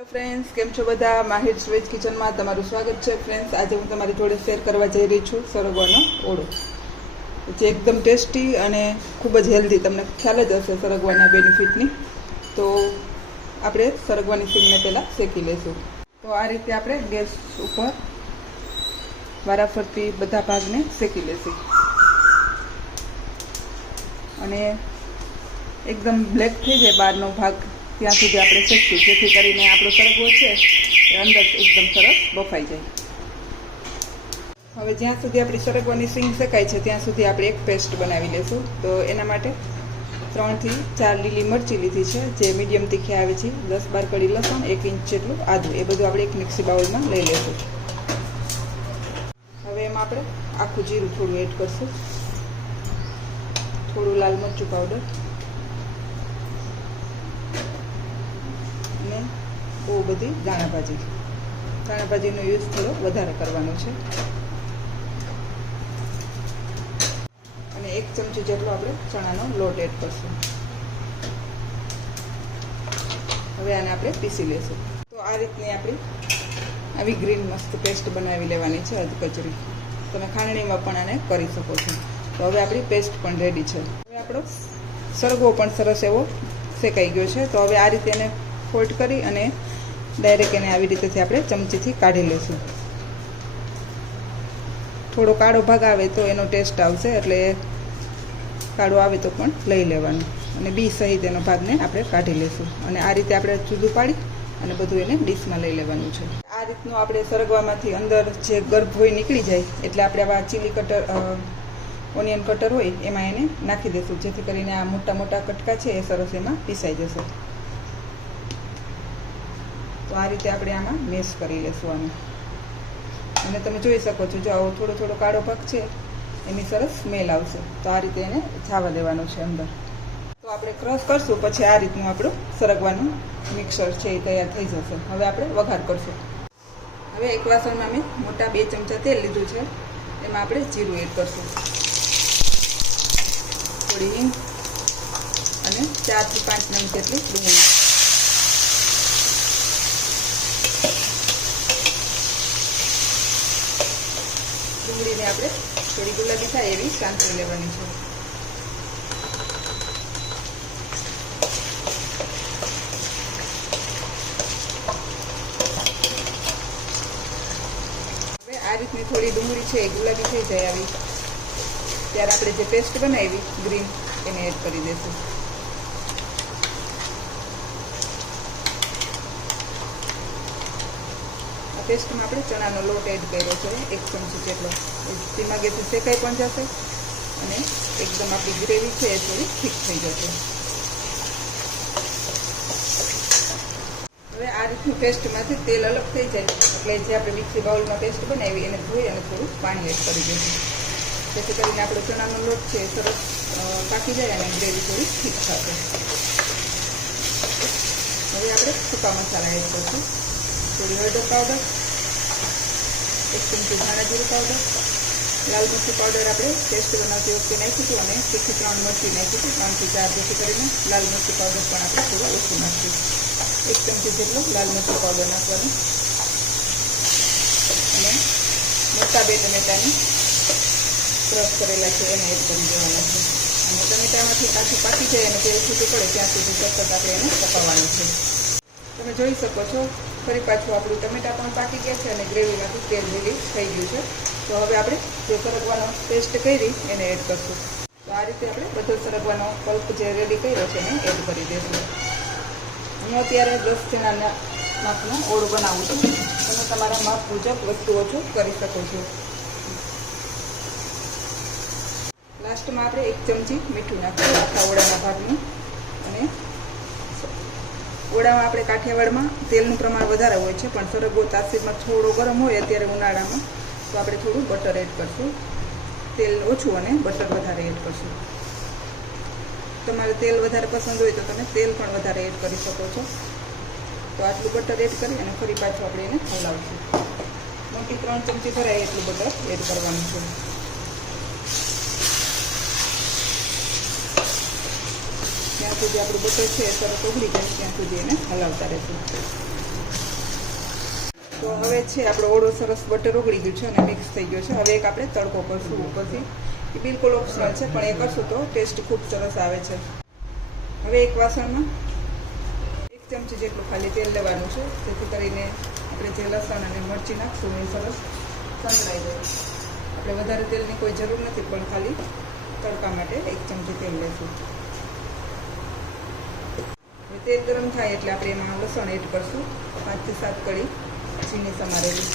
Hello friends, કેમ છો બધા? માહિર વેજ કિચનમાં તમારું સ્વાગત છે. ફ્રેન્ડ્સ, આજે હું તમારી જોડે શેર કરવા જઈ રહી છું સરગવાનો ઓળો, જે એકદમ ટેસ્ટી અને ખૂબ જ હેલ્ધી. તમને ખ્યાલ જ હશે સરગવાના બેનિફિટની. તો આપણે સરગવાની સિંગને પહેલાં શેકી લઈશું. તો આ રીતે આપણે ગેસ ઉપર વારાફરતી બધા ભાગને શેકી લઈશું અને એકદમ બ્લેક થઈ જાય બહારનો ભાગ ત્યાં સુધી આપણે શેકીશું, જેથી કરીને આપણો સરગવો છે એ અંદર એકદમ સરસ બફાઈ જાય. હવે જ્યાં સુધી આપણી સરગવાની સિંગ શેકાય છે ત્યાં સુધી આપણે એક પેસ્ટ બનાવી લઈશું. તો એના માટે 3 થી 4 લીલી મરચી લીધી છે, જે મીડિયમ તીખી આવે છે. 10-12 કળી લસણ, 1 ઇંચ જેટલું આદું, એ બધું આપણે એક મિક્સી બાઉલમાં લઈ લઈશું. હવે એમાં આપણે આખું જીરું થોડું એડ કરશું, થોડું લાલ મરચું પાવડર અને બહુ બધી ધાણાભાજીનો યુઝ થોડો વધારે કરવાનો છે અને 1 ચમચી જેટલો આપણે ચણાનો લોટ એડ કરશું. હવે આને આપણે પીસી લઈશું. તો આ રીતની આપણી આવી ગ્રીન મસ્ત પેસ્ટ બનાવી લેવાની છે, અધકચરી. તમે ખાંડણીમાં પણ આને કરી શકો છો. તો હવે આપણી પેસ્ટ પણ રેડી છે. હવે આપણો સરગવો પણ સરસ એવો શેકાઈ ગયો છે. તો હવે આ રીતે એને ફોલ્ડ કરી અને ડાયરેક્ટ એને આવી રીતેથી આપણે ચમચીથી કાઢી લઈશું. થોડો કાળો ભાગ આવે તો એનો ટેસ્ટ આવશે, એટલે કાળો આવે તો પણ લઈ લેવાનું અને બી સહિત એનો ભાગને આપણે કાઢી લઈશું. અને આ રીતે આપણે જુદું પાડી અને બધું એને ડીશમાં લઈ લેવાનું છે. આ રીતનું આપણે સરગવામાંથી અંદર જે ગર્ભ હોય નીકળી જાય એટલે આપણે આવા ચીલી કટર, ઓનિયન કટર હોય એમાં એને નાખી દઈશું, જેથી કરીને આ મોટા મોટા કટકા છે એ સરસ એમાં પીસાઈ જશે. તો આ રીતે આપણે આમાં મેશ કરી લઈશું આને. અને તમે જોઈ શકો છો, જો આવો થોડો થોડો કાળો ભાગ છે એની સરસ સ્મેલ આવશે. તો આ રીતે એને છાવા દેવાનો છે અંદર. તો આપણે ક્રશ કરશું, પછી આ રીતનું આપણું સરગવાનું મિક્સર છે એ તૈયાર થઈ જશે. હવે આપણે વઘાર કરશું. હવે એક વાસણમાં મેં મોટા 2 ચમચા તેલ લીધું છે, એમાં આપણે જીરું એડ કરશું, થોડી હિંગ અને 4 થી 5 નંગ જેટલી ડુંગળી. ડુંગળીને આપણે થોડી ગુલાબી થાય એવી સાંતળી લેવાની છે. હવે આ રીતની થોડી ડુંગળી છે એ ગુલાબી થઈ જાય આવી, ત્યારે આપણે જે પેસ્ટ બનાવી ગ્રીન એને એડ કરી દઈશું. પેસ્ટમાં આપણે ચણાનો લોટ એડ કર્યો છે 1 ચમચી જેટલો. ધીમા ગેસે શેકાઈ પણ જશે અને એકદમ આપણી ગ્રેવી છે એ થોડી ઠીક થઈ જશે. હવે આ રીતનું પેસ્ટમાંથી તેલ અલગ થઈ જાય એટલે જે આપણે મિક્સી બાઉલમાં પેસ્ટ બનાવી એને ધોઈ અને થોડું પાણી એડ કરી દઈશું, જેથી કરીને આપણો ચણાનો લોટ છે એ સરસ પાકી જાય અને ગ્રેવી થોડી ઠીક થશે. હવે આપણે સૂકા મસાલા એડ કરીશું. થોડી હળદર પાવડર, 1 ચમચી ધાણા જીરું પાવડર, લાલ મરચું પાવડર આપણે પેસ્ટ બનાવતી વખતે નાખ્યું હતું અને તીખી 3 મરચી નાખી હતી, 3 થી 4, જેથી કરીને લાલ મરચું પાવડર પણ આપણે થોડું ઓછું નાખીશું. 1 ચમચી જેટલો લાલ મરચું પાવડર નાખવાનું અને મોટા 2 ટમેટાની ક્રશ કરેલા છે એને એડ કરી દેવાના છે. અને ટમેટામાંથી પાછું પાકી જાય અને તેલ છૂટું પડે ત્યાં સુધી સતત આપણે એને પકાવવાનું છે. તમે જોઈ શકો છો, ફરી પાછું આપણું ટમેટા પણ પાકી ગયા છે અને ગ્રેવીમાંથી તેલ રિલીઝ થઈ ગયું છે. તો હવે આપણે જે સરગવાનો પેસ્ટ કરી એને એડ કરશું. તો આ રીતે આપણે બધો સરગવાનો પલ્પ જે રેડી કર્યો છે એને એડ કરી દઈશું. હું અત્યારે 10 જણાના માપનો ઓળો બનાવું છું. તમે તમારા માપ મુજબ વધુ ઓછું કરી શકો છો. લાસ્ટમાં આપણે 1 ચમચી મીઠું નાખીશું આખા ઓળાના ભાગનું. અને ઓળામાં આપણે કાઠિયાવાડમાં તેલનું પ્રમાણ વધારે હોય છે, પણ સરગવો તાસીરમાં થોડો ગરમ હોય અત્યારે ઉનાળામાં, તો આપણે થોડું બટર એડ કરશું. તેલ ઓછું અને બટર વધારે એડ કરશું. તમારે તેલ વધારે પસંદ હોય તો તમે તેલ પણ વધારે એડ કરી શકો છો. તો આટલું બટર એડ કરી અને ફરી પાછું આપણે એને હલાવશું. મોટી 3 ચમચી ભરાય એટલું બટર એડ કરવાનું છે. ત્યાં સુધી આપણું બટર છે સરસ ઓગળી જાય ત્યાં સુધી એને હલાવતા રહેશું. તો હવે છે આપણો ઓળો સરસ બટર ઓગળી ગયું છે અને મિક્સ થઈ ગયો છે. હવે એક આપણે તડકો કરશું ઉપરથી. એ બિલકુલ ઓપ્શનલ છે, પણ એ કરશું તો ટેસ્ટ ખૂબ સરસ આવે છે. હવે એક વાસણમાં 1 ચમચી જેટલું ખાલી તેલ લેવાનું છે, જેથી કરીને આપણે જે લસણ અને મરચી નાખશું એ સરસ સંતળાઈ જાય. આપણે વધારે તેલની કોઈ જરૂર નથી, પણ ખાલી તડકા માટે 1 ચમચી તેલ લઈશું. તેલ ગરમ થાય એટલે આપણે એમાં લસણ એડ કરશું. 5 થી 7 કળી ઝીણી સમારેલી.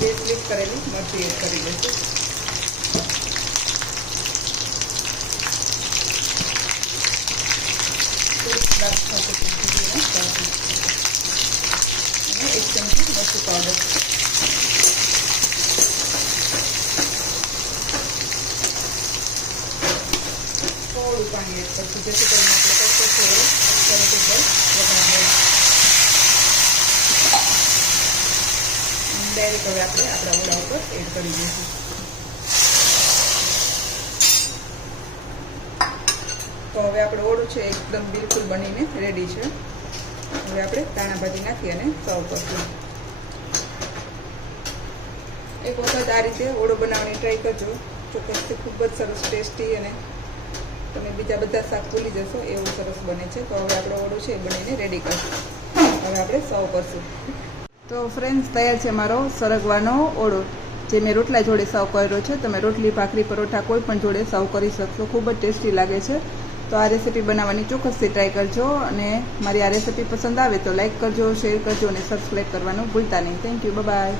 બે સ્લીપ કરેલી મરચી એડ કરી દઈશું. અને 1 ચમચી મરચું પાવડર. થોડું પાણી એડ કરશું, જેથી કરીને આપણે તડકો છે તરત જ વઘાર જાય. ડાયરેક્ટ હવે આપણે આપણા ઓળા ઉપર એડ કરી દઈશું. તો હવે આપણે ઓળું છે એકદમ બિલકુલ બનીને રેડી છે. હવે આપણે ધાણા ભાજી નાખી અને સર્વ કરશું. એક વખત આ રીતે ઓળો બનાવવાની ટ્રાય કરજો. ચોક્કસથી ખૂબ જ સરસ ટેસ્ટી અને તમે બીજા બધા શાક ભૂલી જશો એવું સરસ બને છે. તો હવે આપણો ઓળો છે એ બનીને રેડી કરશું. હવે આપણે સર્વ કરશું. તો ફ્રેન્ડ્સ, તૈયાર છે મારો સરગવાનો ઓળો, જે મેં રોટલા જોડે સર્વ કર્યો છે. તમે રોટલી, ભાખરી, પરોઠા કોઈ પણ જોડે સર્વ કરી શકશો. ખૂબ જ ટેસ્ટી લાગે છે. તો આ રેસીપી બનાવવાની ચોક્કસથી ટ્રાય કરજો. અને મારી આ રેસીપી પસંદ આવે તો લાઇક કરજો, શેર કરજો અને સબસ્ક્રાઈબ કરવાનું ભૂલતા નહીં. Thank you. બાય.